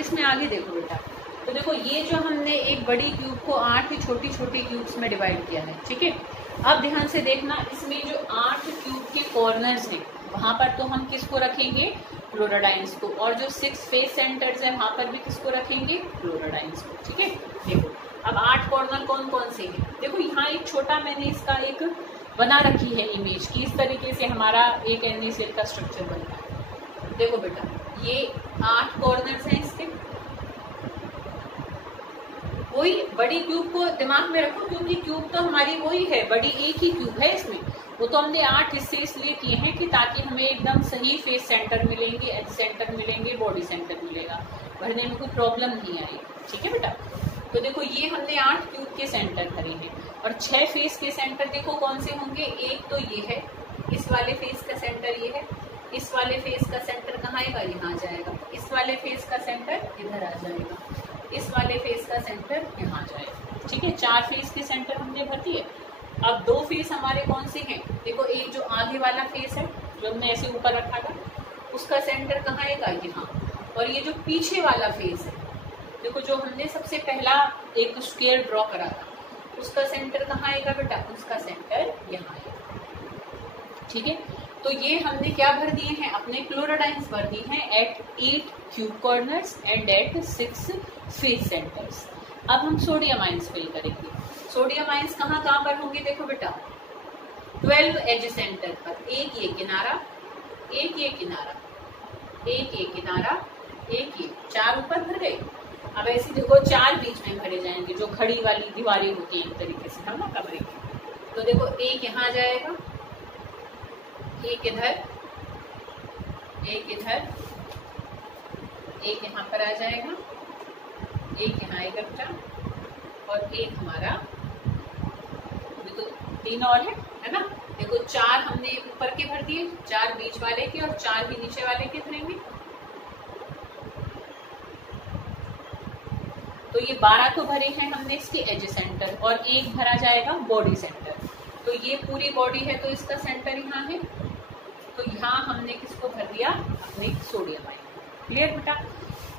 इसमें आगे देखो बेटा, तो देखो ये जो हमने एक बड़ी क्यूब को 8 छोटी छोटी क्यूब्स में डिवाइड किया है, ठीक है। अब ध्यान से देखना, इसमें जो 8 क्यूब के कॉर्नर्स हैं वहां पर तो हम किसको रखेंगे, क्लोराडाइंस को, और जो 6 फेस सेंटर्स हैं वहां पर भी किसको रखेंगे, क्लोराडाइंस को, ठीक है। देखो अब 8 कॉर्नर कौन कौन से हैं, देखो यहाँ एक छोटा मैंने इसका एक बना रखी है इमेज की, इस तरीके से हमारा एक NaCl का स्ट्रक्चर बनता है। देखो बेटा ये 8 कॉर्नर्स हैं इसके, वही बड़ी क्यूब को दिमाग में रखो क्योंकि क्यूब तो हमारी वही है, बड़ी एक ही क्यूब है इसमें, वो तो हमने 8 हिस्से इसलिए किए हैं कि ताकि हमें एकदम सही फेस सेंटर मिलेंगे, एज सेंटर मिलेंगे, बॉडी सेंटर मिलेगा, भरने में कोई प्रॉब्लम नहीं आएगी, ठीक है बेटा। तो देखो ये हमने 8 क्यूब के सेंटर करे हैं, और 6 फेस के सेंटर देखो कौन से होंगे, एक तो ये है, इस वाले फेस का सेंटर ये है, इस वाले फेस का सेंटर कहाँ आएगा, यहाँ जाएगा, इस वाले फेस का सेंटर इधर आ जाएगा, इस वाले फेस का सेंटर यहाँ जाएगा, ठीक है। 4 फेस के सेंटर हमने भर दिए। अब 2 फेस हमारे कौन से हैं, देखो एक जो आगे वाला फेस है जो हमने ऐसे ऊपर रखा था, उसका सेंटर कहाँ आएगा, यहाँ, और ये जो पीछे वाला फेस है, देखो जो हमने सबसे पहला एक स्क्वायर ड्रॉ करा था, उसका सेंटर कहाँ आएगा बेटा, उसका सेंटर यहाँ आएगा, ठीक है। तो ये हमने क्या भर दिए हैं, अपने क्लोराडाइंस भर दिए हैं at 8 cube corners and at 6 face centres. अब हम सोडियम आइंस फिल करेंगे। सोडियम आइंस कहाँ कहाँ पर होंगे, देखो बेटा 12 एज सेंटर पर, एक ये किनारा, एक ये किनारा, एक ये किनारा, एक ये, 4 ऊपर भर गए। अब ऐसे देखो 4 बीच में भरे जाएंगे, जो खड़ी वाली दीवारें होती हैं एक तरीके से, हम ना कमरे की। तो देखो एक यहाँ जाएगा, एक इधर, एक इधर, एक यहाँ पर आ जाएगा, एक यहाँ आएगा बेटा, और एक हमारा, तो 3 और है ना। देखो 4 हमने ऊपर के भर दिए, 4 बीच वाले के, और 4 भी नीचे वाले के भरेंगे। तो ये 12 तो भरे हैं हमने इसके एज सेंटर, और एक भरा जाएगा बॉडी सेंटर। तो ये पूरी बॉडी है तो इसका सेंटर यहाँ है, तो यहाँ हमने किसको भर दिया, अपने सोडियम आयन। क्लियर बेटा।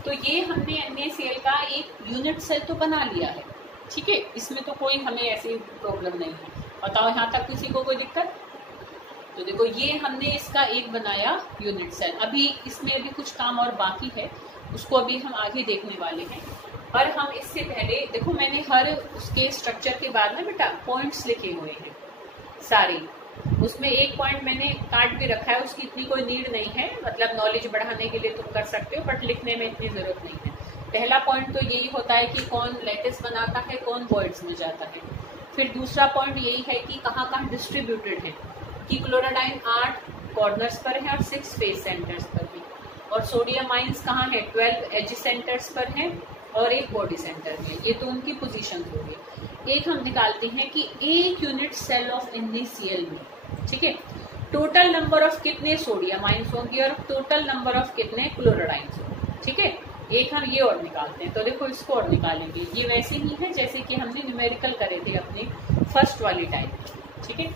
तो ये हमने NaCl का एक यूनिट सेल तो बना लिया है, ठीक है, इसमें तो कोई हमें ऐसी प्रॉब्लम नहीं है। बताओ यहाँ तक किसी को कोई दिक्कत। तो देखो ये हमने इसका एक बनाया यूनिट सेल। अभी इसमें अभी कुछ काम और बाकी है, उसको अभी हम आगे देखने वाले हैं। और हम इससे पहले देखो मैंने हर उसके स्ट्रक्चर के बाद ना बेटा पॉइंट्स लिखे हुए हैं सारे, उसमें एक पॉइंट मैंने काट भी रखा है, उसकी इतनी कोई नीड नहीं है, मतलब नॉलेज बढ़ाने के लिए तुम कर सकते हो, बट लिखने में इतनी जरूरत नहीं है। पहला पॉइंट तो यही होता है कि कौन लैटिस बनाता है, कौन वॉइड्स में जाता है। फिर दूसरा पॉइंट यही है कि कहाँ कहाँ डिस्ट्रीब्यूटेड है, कि क्लोराडाइन 8 कॉर्नर्स पर है और 6 फेस सेंटर्स पर भी, और सोडियम आइंस कहाँ है, 12 एज सेंटर्स पर है और एक बॉडी सेंटर में। ये तो उनकी पोजीशन हो गई। एक हम निकालते हैं कि एक यूनिट सेल ऑफ NaCl में, ठीक है, टोटल नंबर ऑफ कितने सोडियम आइंस होंगे और टोटल नंबर ऑफ कितने क्लोराडाइंस होंगे, ठीक है। एक हम ये और निकालते हैं, तो देखो इसको और निकालेंगे। ये वैसे ही है जैसे कि हमने न्यूमेरिकल करे थे अपने फर्स्ट वाली टाइप, ठीक है।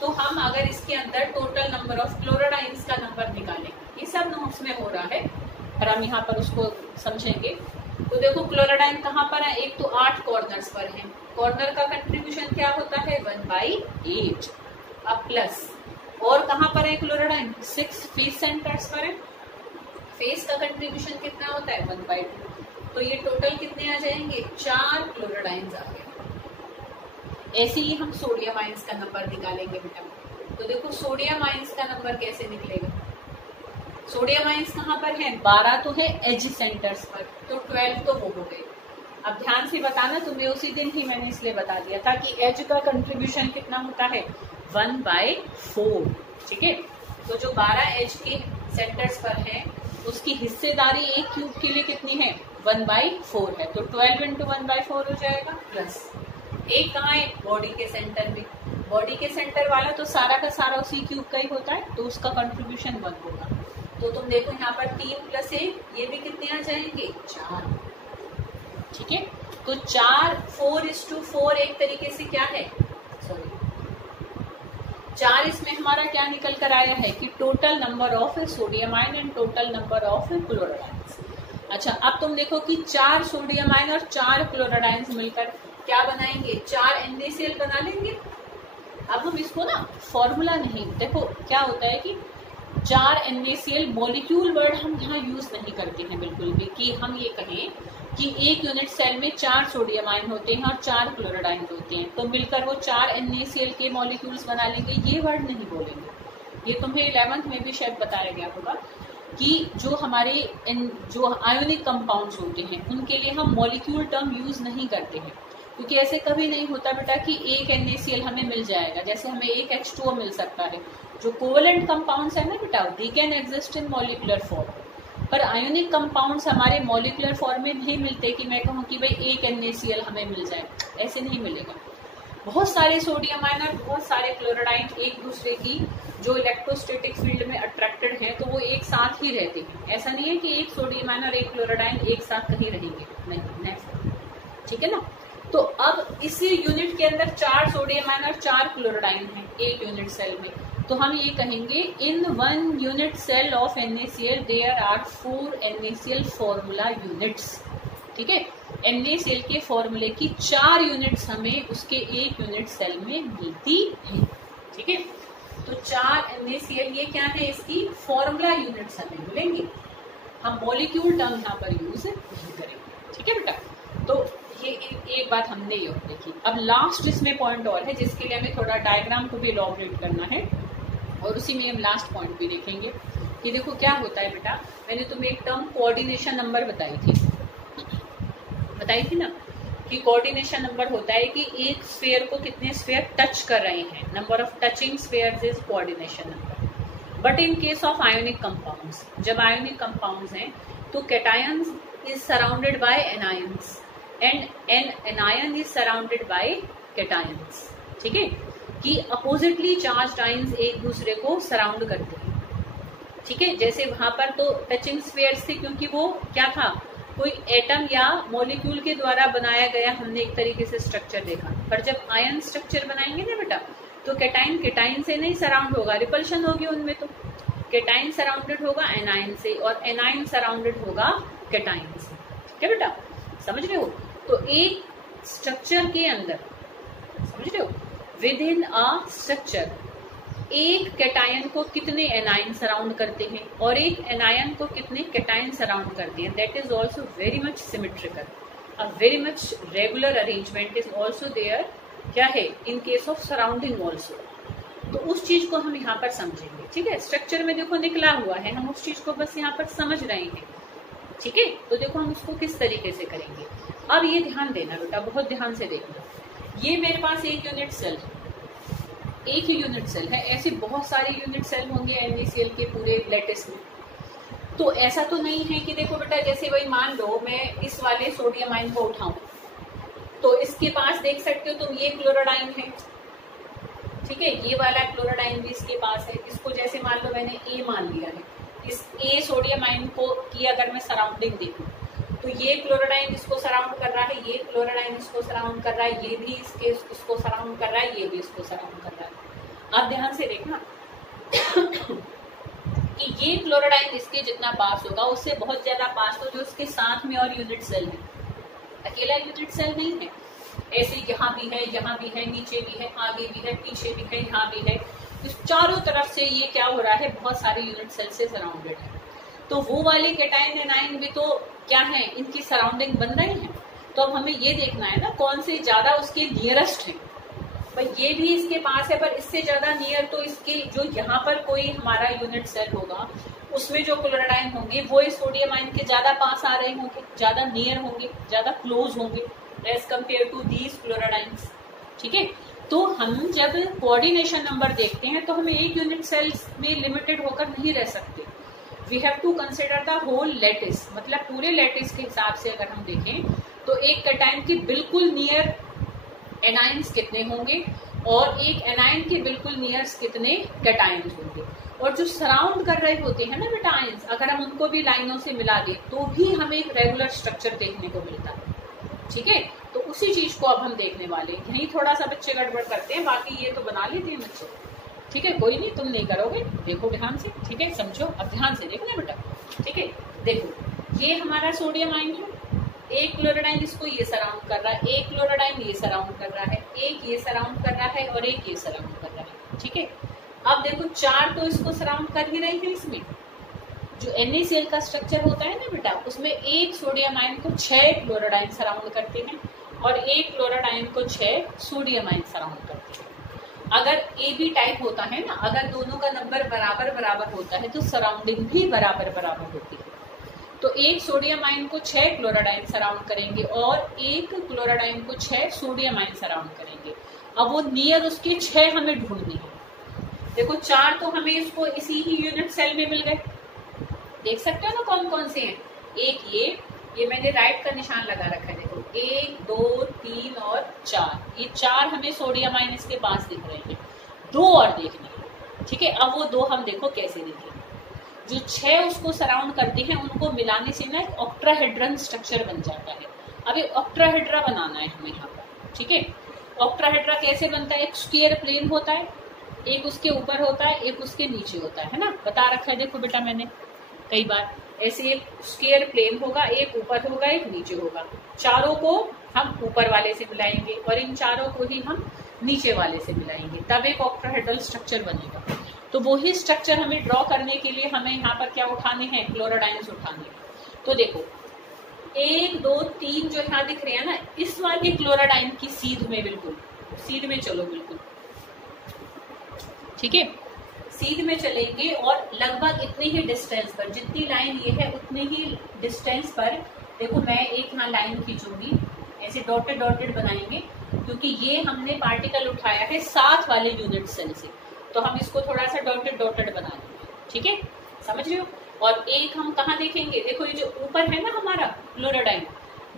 तो हम अगर इसके अंदर टोटल नंबर ऑफ क्लोराडाइंस का नंबर निकालेंगे, ये सब नोट्स में हो रहा है और हम यहाँ पर उसको समझेंगे। तो देखो क्लोराडाइन कहाँ पर है, एक तो 8 कॉर्नर्स पर है, कॉर्नर का कंट्रीब्यूशन क्या होता है 1/8। अब प्लस और कहाँ पर है क्लोराडाइन, 6 फेस सेंटर्स पर है, फेस का कंट्रीब्यूशन कितना होता है 1/2। तो ये टोटल कितने आ जाएंगे, 4 क्लोराडाइंस आ गए। ऐसे ही हम सोडियम आइंस का नंबर निकालेंगे बेटा। तो देखो सोडियम आइंस का नंबर कैसे निकलेगा, सोडियम आइंस कहाँ पर है, 12 तो है एज सेंटर्स पर, तो 12 तो वो हो गए। अब ध्यान से बताना, तुम्हें उसी दिन ही मैंने इसलिए बता दिया था कि एज का कंट्रीब्यूशन कितना होता है 1/4, ठीक है। तो जो 12 एज के सेंटर्स पर है उसकी हिस्सेदारी एक क्यूब के लिए कितनी है 1/4 है, तो 12 × 1/4 हो जाएगा। प्लस एक कहाँ है, बॉडी के सेंटर में, बॉडी के सेंटर वाला तो सारा का सारा उसी क्यूब का ही होता है, तो उसका कंट्रीब्यूशन 1 होगा। तो तुम देखो यहाँ पर 3 + 1, ये भी कितने आ जाएंगे 4, ठीक है। तो 4:4 एक तरीके से क्या है, सॉरी 4 इसमें हमारा क्या निकल कर आया है कि total number of sodium ion and total number of chlorides. अच्छा, अब तुम देखो कि 4 सोडियम आयन और 4 क्लोराइड मिलकर क्या बनाएंगे, 4 NaCl बना लेंगे। अब हम इसको ना फॉर्मूला नहीं, देखो क्या होता है कि 4 NaCl मॉलिक्यूल वर्ड हम यहाँ यूज नहीं करते हैं बिल्कुल भी, कि हम ये कहें कि एक यूनिट सेल में 4 सोडियम आयन होते हैं और 4 क्लोराइड होते हैं, तो मिलकर वो 4 NaCl के मॉलिक्यूल्स बना लेंगे, ये वर्ड नहीं बोलेंगे। ये तुम्हें 11th में भी शायद बताया गया होगा कि जो हमारे जो आयोनिक कंपाउंड्स होते हैं उनके लिए हम मॉलिक्यूल टर्म यूज नहीं करते हैं, क्योंकि ऐसे कभी नहीं होता बेटा कि एक NaCl हमें मिल जाएगा, जैसे हमें एक H2O मिल सकता है। जो कोवेलेंट कंपाउंड्स है ना बेटा, they can exist in molecular form, पर आयोनिक कंपाउंड्स हमारे मॉलिक्यूलर फॉर्म में नहीं मिलते कि मैं कहूँ कि भाई एक NaCl हमें मिल जाए, ऐसे नहीं मिलेगा। बहुत सारे सोडियम आयन और बहुत सारे क्लोराइड एक दूसरे की जो इलेक्ट्रोस्टैटिक फील्ड में अट्रैक्टेड हैं, तो वो एक साथ ही रहते हैं। ऐसा नहीं है कि एक सोडियम आयन और एक क्लोराइड एक साथ कहीं रहेंगे, नहीं, नेक्स्ट, ठीक है ना। तो अब इसी यूनिट के अंदर 4 सोडियम आयन और 4 क्लोराइड हैं एक यूनिट सेल में, तो हम ये कहेंगे in 1 unit cell of NaCl there are 4 NaCl formula units, ठीक है। NaCl के फॉर्मूले की 4 यूनिट्स हमें उसके एक यूनिट सेल में मिलती है, ठीक है। तो 4 NaCl ये क्या है, इसकी फॉर्मूला यूनिट्स हमें मिलेंगे, हम मॉलिक्यूल टर्म यहाँ पर यूज नहीं करेंगे, ठीक है बेटा। तो ये एक बात हमने ये देखी। अब लास्ट इसमें पॉइंट और है जिसके लिए हमें थोड़ा डायग्राम को भी इलॉबरेट करना है, और उसी में हम लास्ट पॉइंट भी देखेंगे कि देखो क्या होता है बेटा। मैंने तुम्हें एक टर्म कोऑर्डिनेशन नंबर बताई थी ना, कि कोऑर्डिनेशन नंबर होता है कि एक स्फीयर को कितने स्फीयर टच कर रहे हैं, number of touching spheres is coordination number. But in case of ionic compounds, जब आयोनिक कंपाउंड्स हैं तो cations is surrounded by anions and an anion is surrounded by cations, ठीक है, कि अपोजिटली चार्ज आयंस एक दूसरे को सराउंड करते हैं, ठीक है। जैसे वहां पर तो टचिंग स्फीयर्स थे क्योंकि वो क्या था, कोई एटम या मॉलिक्यूल के द्वारा बनाया गया हमने एक तरीके से स्ट्रक्चर देखा, पर जब आयन स्ट्रक्चर बनाएंगे ना बेटा, तो कैटाइन कैटाइन से नहीं सराउंड होगा, रिपल्शन होगी उनमें, तो कैटाइन सराउंडेड होगा एनायन से और एनायन सराउंडेड होगा कैटाइन से, ठीक है बेटा, समझ रहे हो। तो एक स्ट्रक्चर के अंदर, समझ रहे हो, विद इन अ स्ट्रक्चर एक कैटायन को कितने एनायन सराउंड करते हैं और एक एनायन को कितने कैटायन सराउंड करते हैं, that is also very much symmetrical, a very much regular arrangement is also there, क्या है, in case of surrounding also. तो उस चीज को हम यहाँ पर समझेंगे, ठीक है। स्ट्रक्चर में देखो निकला हुआ है, हम उस चीज को बस यहाँ पर समझ रहे हैं, ठीक है। तो देखो हम उसको किस तरीके से करेंगे। अब ये ध्यान देना बेटा, बहुत ध्यान से देखना, ये मेरे पास एक यूनिट सेल है, एक ही यूनिट सेल है, ऐसे बहुत सारे यूनिट सेल होंगे NaCl के पूरे लैटिस में। तो ऐसा तो नहीं है कि देखो बेटा, जैसे वही मान लो मैं इस वाले सोडियम आयन को उठाऊं, तो इसके पास देख सकते हो तुम ये क्लोराइड है, ठीक है, ये वाला क्लोराइड भी इसके पास है। इसको जैसे मान लो मैंने A मान लिया है, इस A सोडियम आयन को की अगर मैं सराउंडिंग देखूं, तो ये क्लोराइड इसको सराउंड कर रहा है, ये क्लोराइड इसको सराउंड कर रहा है, ये भी इसको सराउंड कर रहा है, ये भी इसको सराउंड कर रहा है। आप ध्यान से देखना कि ये क्लोराइड इसके जितना पास होगा उससे बहुत ज्यादा पास हो जो उसके साथ में और यूनिट सेल है, अकेला यूनिट सेल नहीं है, ऐसे यहाँ भी है, यहाँ भी है, नीचे भी है, आगे भी है, पीछे भी है, यहाँ भी है, इस चारों तरफ से ये क्या हो रहा है, बहुत सारे यूनिट सेल से सराउंडेड है। तो वो वाले कैटायन एनायन भी तो क्या है, इनकी सराउंडिंग बन रही है। तो अब हमें ये देखना है ना कौन से ज्यादा उसके नियरेस्ट है, भाई ये भी इसके पास है पर इससे ज्यादा नियर, तो इसके जो यहाँ पर कोई हमारा यूनिट सेल होगा उसमें जो क्लोराइड होंगे वो इस सोडियम आयन के ज्यादा पास आ रहे होंगे, ज्यादा नियर होंगे, ज्यादा क्लोज होंगे as compared to these chlorides, ठीक है। तो हम जब कोऑर्डिनेशन नंबर देखते हैं तो हमें एक यूनिट सेल्स में लिमिटेड होकर नहीं रह सकते, we have to consider the whole lattice, मतलब पूरे लैटिस के हिसाब से अगर हम देखें तो एक कैटायन के बिल्कुल नियर एनायंस कितने होंगे और एक एनायन के बिल्कुल नियर कितने कैटायंस होंगे, और जो सराउंड कर रहे होते हैं ना बेटा आयंस, अगर हम उनको भी लाइनों से मिला दें तो भी हमें एक रेगुलर स्ट्रक्चर देखने को मिलता है, ठीक है। तो उसी चीज को अब हम देखने वाले हैं, यही थोड़ा सा बच्चे गड़बड़ करते हैं, बाकी ये तो बना लेते हैं बच्चे, ठीक है, कोई नहीं, तुम नहीं करोगे, देखो ध्यान से, ठीक है, समझो, अब ध्यान से देखना बेटा, ठीक है। देखो ये हमारा सोडियम आयन है, एक क्लोराइड इसको ये सराउंड कर रहा है, एक क्लोराइड ये सराउंड कर रहा है, एक ये सराउंड कर रहा है और एक ये सराउंड कर रहा है। ठीक है, अब देखो 4 तो इसको सराउंड कर ही रही है। इसमें जो NaCl का स्ट्रक्चर होता है ना बेटा, उसमें एक सोडियम आयन को 6 क्लोराइड सराउंड करते हैं और एक क्लोराइड को 6 सोडियम आयन सराउंड करते हैं। अगर AB टाइप होता है ना, अगर दोनों का नंबर बराबर बराबर होता है तो सराउंडिंग भी बराबर बराबर होती है। तो एक सोडियम आयन को 6 क्लोराइड सराउंड करेंगे और एक क्लोराइड को 6 सोडियम आयन सराउंड करेंगे। अब वो नियर उसके 6 हमें ढूंढने हैं। देखो 4 तो हमें इसको इसी ही यूनिट सेल में मिल गए, देख सकते हो ना कौन कौन से हैं। एक ये मैंने राइट का निशान लगा रखा है, देखो 1 2 3 और 4, ये 4 हमें सोडियम आयन इसके पास दिख रहे हैं। 2 और देखने हैं। ठीक है, अब वो 2 हम देखो कैसे देखेंगे। जो 6 उसको सराउंड करते हैं उनको मिलाने से ना एक ऑक्ट्राहेड्रन स्ट्रक्चर बन जाता है। अब एक ऑक्ट्राहेड्रा बनाना है हमें यहाँ पर। ठीक है, ऑक्ट्राहेड्रा कैसे बनता है, एक स्क्वायर प्लेन होता है, एक उसके ऊपर होता है, एक उसके नीचे होता है ना, बता रखा है देखो बेटा मैंने कई बार। ऐसे एक स्क्वायर प्लेन होगा, एक ऊपर होगा एक नीचे होगा। चारों को हम ऊपर वाले से मिलाएंगे और इन चारों को ही हम नीचे वाले से मिलाएंगे, तब एक ऑक्ट्राहेड्रल स्ट्रक्चर बनेगा। तो वही स्ट्रक्चर हमें ड्रॉ करने के लिए हमें यहाँ पर क्या उठाने हैं, क्लोराइड्स उठाने हैं। तो देखो 1 2 3 जो यहाँ दिख रहे हैं ना, इस वाले क्लोराइड की सीध में, बिल्कुल सीध में चलो बिल्कुल। ठीक है, सीध में चलेंगे और लगभग इतनी ही डिस्टेंस पर, जितनी लाइन ये है उतनी ही डिस्टेंस पर देखो मैं एक यहाँ लाइन खींचूंगी, ऐसे डॉटेड डॉटेड बनाएंगे, क्योंकि ये हमने पार्टिकल उठाया है 7 वाले यूनिट सेल से, तो हम इसको थोड़ा सा डॉटेड डॉटेड बना देंगे। ठीक है, समझ रहे हो। और एक हम कहाँ देखेंगे, देखो ये जो ऊपर है ना हमारा क्लोराइड,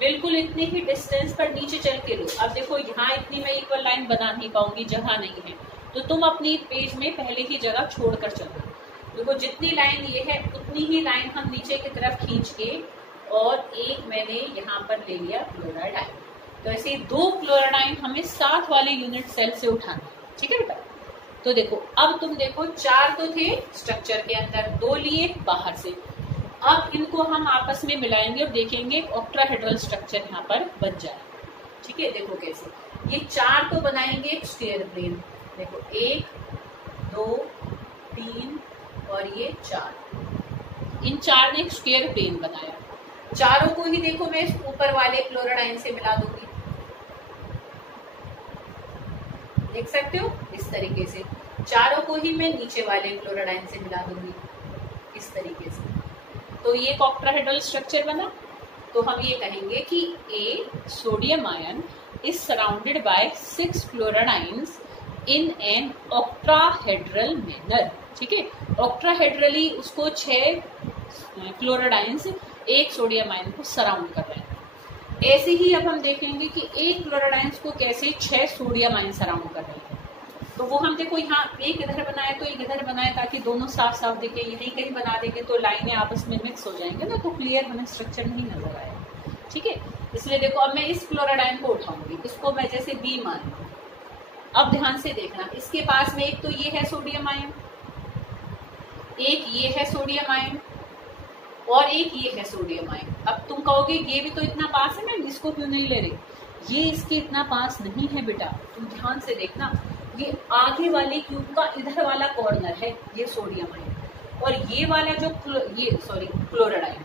बिल्कुल इतनी ही डिस्टेंस पर नीचे चल के लो। अब देखो यहाँ इतनी मैं इक्वल लाइन बना नहीं पाऊंगी, जगह नहीं है, तो तुम अपनी पेज में पहले ही जगह छोड़कर चलो। देखो जितनी लाइन ये है उतनी ही लाइन हम नीचे की तरफ खींच के, और एक मैंने यहाँ पर ले लिया क्लोराइड आयन। तो ऐसे 2 क्लोराइड आयन हमें 7 वाले यूनिट सेल से उठाना है। ठीक है बेटा, तो देखो अब तुम देखो 4 तो थे स्ट्रक्चर के अंदर, 2 लिए बाहर से। अब इनको हम आपस में मिलाएंगे और देखेंगे ऑक्ट्राहेड्रल स्ट्रक्चर यहाँ पर बन जाए। ठीक है, देखो कैसे, ये 4 तो बनाएंगे एक स्क्वायर प्लेन, देखो 1 2 3 और ये 4, इन 4 ने एक स्क्वायर प्लेन बनाया। चारों को ही देखो मैं ऊपर वाले क्लोराइड से मिला दूंगी, देख सकते हो इस तरीके से। चारों को ही मैं नीचे वाले क्लोराइड से मिला दूंगी इस तरीके से। तो ये ऑक्ट्राहेड्रल स्ट्रक्चर बना। तो हम ये कहेंगे कि a sodium ion is surrounded by 6 chlorides in an octahedral manner. ठीक है, ऑक्ट्राहेड्रली उसको 6 क्लोराइड्स एक सोडियम आयन को सराउंड कर रहे हैं। ऐसे ही अब हम देखेंगे कि एक क्लोराइड्स को कैसे 6 सोडियम आयन सराउंड कर रहे हैं। तो वो हम देखो यहाँ एक इधर बनाया तो एक इधर बनाया, ताकि दोनों साफ साफ दिखे। यही कहीं बना देंगे तो लाइनें आपस में मिक्स हो जाएंगे ना, तो क्लियर हमें स्ट्रक्चर नहीं नजर आएगा। ठीक है, इसलिए देखो अब मैं इस क्लोराइड आयन को उठाऊंगी, इसको मैं जैसे बी मान लूं। अब ध्यान से देखना, इसके पास में एक तो ये है सोडियम आयन, एक ये है सोडियम आयन और एक ये है सोडियम आयन। अब तुम कहोगे ये भी तो इतना पास है, मैं इसको क्यों नहीं ले रही? ये इसके इतना पास नहीं है बेटा, तुम ध्यान से देखना। ये आगे वाले क्यूब का इधर वाला कॉर्नर है ये सोडियम आयन, और ये वाला जो क्लोराइड आयन,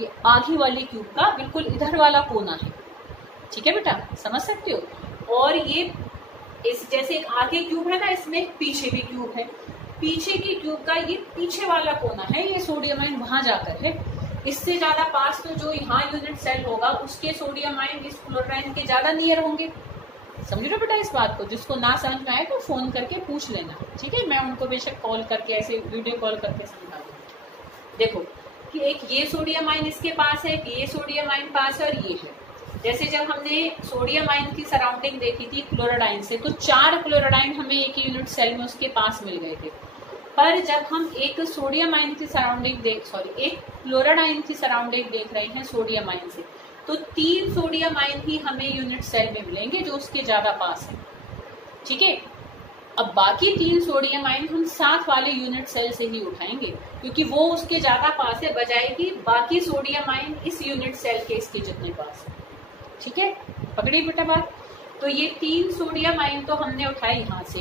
ये आगे वाले क्यूब का बिल्कुल इधर वाला कोना है। ठीक है बेटा, समझ सकते हो। और ये इस जैसे एक आगे क्यूब है ना, इसमें पीछे भी क्यूब है, पीछे की ट्यूब का ये पीछे वाला कोना है, ये सोडियम आयन वहां जाकर है। इससे ज्यादा पास तो जो यहाँ यूनिट सेल होगा उसके सोडियम आयन इस क्लोराइड के ज्यादा नियर होंगे। समझ लो बेटा इस बात को। जिसको ना समझ में आए तो फोन करके पूछ लेना। ठीक है, मैं उनको बेशक कॉल करके ऐसे वीडियो कॉल करके समझा दूंगी। देखो कि एक ये सोडियम आयन इसके पास है, ये सोडियम आयन पास है और ये है। जैसे जब हमने सोडियम आयन की सराउंडिंग देखी थी क्लोराइड आयन से, तो 4 क्लोराइड आयन हमें एक यूनिट सेल में उसके पास मिल गए थे। पर जब हम एक सोडियम आयन की सराउंडिंग एक क्लोराइड आयन की सराउंडिंग देख रहे हैं सोडियम आयन से, तो 3 सोडियम आयन ही हमें यूनिट सेल में मिलेंगे जो उसके ज्यादा पास है। ठीक है, अब बाकी 3 सोडियम आयन हम साथ वाले यूनिट सेल से ही उठाएंगे, क्योंकि वो उसके ज्यादा पास है, बजाय कि बाकी सोडियम आयन इस यूनिट सेल के इसके जितने पास है। ठीक है, पकड़ी बेटा बात। तो ये 3 सोडियम आयन तो हमने उठाए यहाँ से,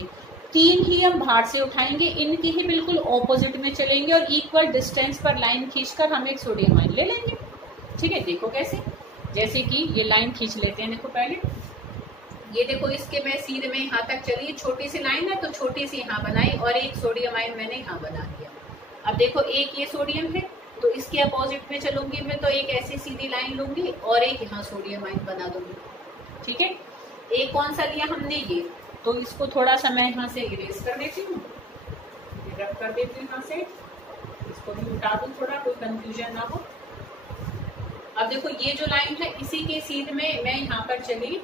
3 ही हम बाहर से उठाएंगे, इनकी ही बिल्कुल ऑपोजिट में चलेंगे और इक्वल डिस्टेंस पर लाइन खींचकर हम एक सोडियम आयन ले लेंगे। ठीक है, देखो कैसे, जैसे कि ये लाइन खींच लेते हैं। देखो पहले ये देखो, इसके मैं सीधे में यहाँ तक चली, छोटी सी लाइन है तो छोटी सी यहाँ बनाई और एक सोडियम आयन मैंने यहाँ बना दिया। अब देखो एक ये सोडियम है तो इसके अपोजिट में चलूंगी मैं, तो एक ऐसी सीधी लाइन लूंगी और एक यहाँ सोडियम आयन बना दूंगी। ठीक है, एक कौन सा लिया हमने, ये, तो इसको थोड़ा सा मैं यहाँ से इरेज कर देती हूँ, रब कर देती हूँ यहाँ से, इसको भी उठा दूँ थोड़ा, कोई कंफ्यूजन ना हो। अब देखो ये जो लाइन है इसी के सीध में मैं यहाँ पर चली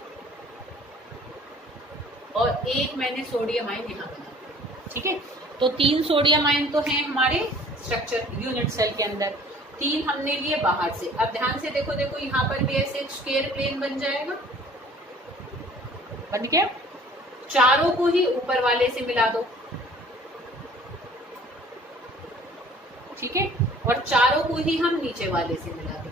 और एक मैंने सोडियम आयन यहाँ बना दिया। ठीक है, तो 3 सोडियम आयन तो हैं हमारे स्ट्रक्चर यूनिट सेल के अंदर, 3 हमने लिए बाहर से। अब ध्यान से देखो, देखो यहाँ पर भी ऐसे एक स्क्वायर प्लेन बन जाएगा, बन गया। चारों को ही ऊपर वाले से मिला दो। ठीक है, और चारों को ही हम नीचे वाले से मिला दें।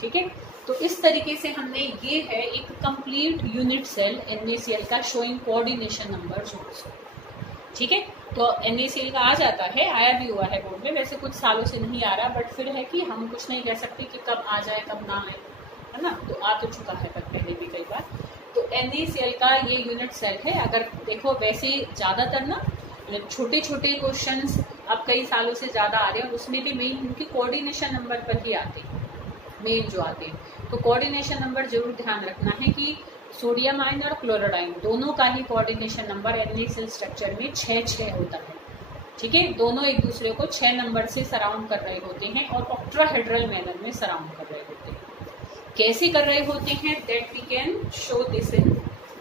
ठीक है, तो इस तरीके से हमने, ये है एक कंप्लीट यूनिट सेल NaCl का शोइंग कोऑर्डिनेशन नंबर 16। ठीक है, तो NaCl का आ जाता है, आया भी हुआ है बोर्ड में, वैसे कुछ सालों से नहीं आ रहा, बट फिर है कि हम कुछ नहीं कह सकते कि कब आ जाए कब ना आए, है ना, तो आ तो चुका है पर पहले भी कई बार। तो NaCl का ये यूनिट सेल है। अगर देखो वैसे ज्यादातर ना छोटे छोटे क्वेश्चंस अब कई सालों से ज्यादा आ रहे हैं, उसमें भी मेन उनके कोऑर्डिनेशन नंबर पर ही आते हैं, मेन जो आते हैं। तो कोऑर्डिनेशन नंबर जरूर ध्यान रखना है कि सोडियम आयन और क्लोराइड आयन दोनों का ही कोऑर्डिनेशन नंबर NaCl स्ट्रक्चर में 6 होता है। ठीक है, दोनों एक दूसरे को 6 नंबर से सराउंड कर रहे होते हैं और ऑक्ट्राहेड्रल मैनर में सराउंड कर रहे होते हैं। कैसे कर रहे होते हैं, that we can show this in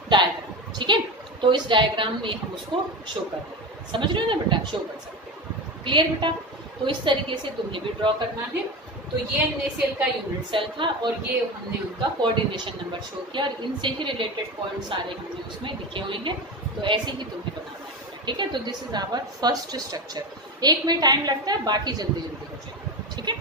diagram. ठीक है, तो इस डायग्राम में हम उसको शो कर रहे हैं, समझ रहे हो ना बेटा, शो कर सकते हैं। क्लियर बेटा, तो इस तरीके से तुम्हें भी ड्रॉ करना है। तो ये NaCl का यूनिट सेल था और ये हमने उनका कोऑर्डिनेशन नंबर शो किया और इनसे ही रिलेटेड पॉइंट सारे हमने उसमें लिखे हुए हैं, तो ऐसे ही तुम्हें बनाना है। ठीक है, तो this is our first structure. एक में टाइम लगता है, बाकी जल्दी जल्दी हो जाएगा। ठीक है।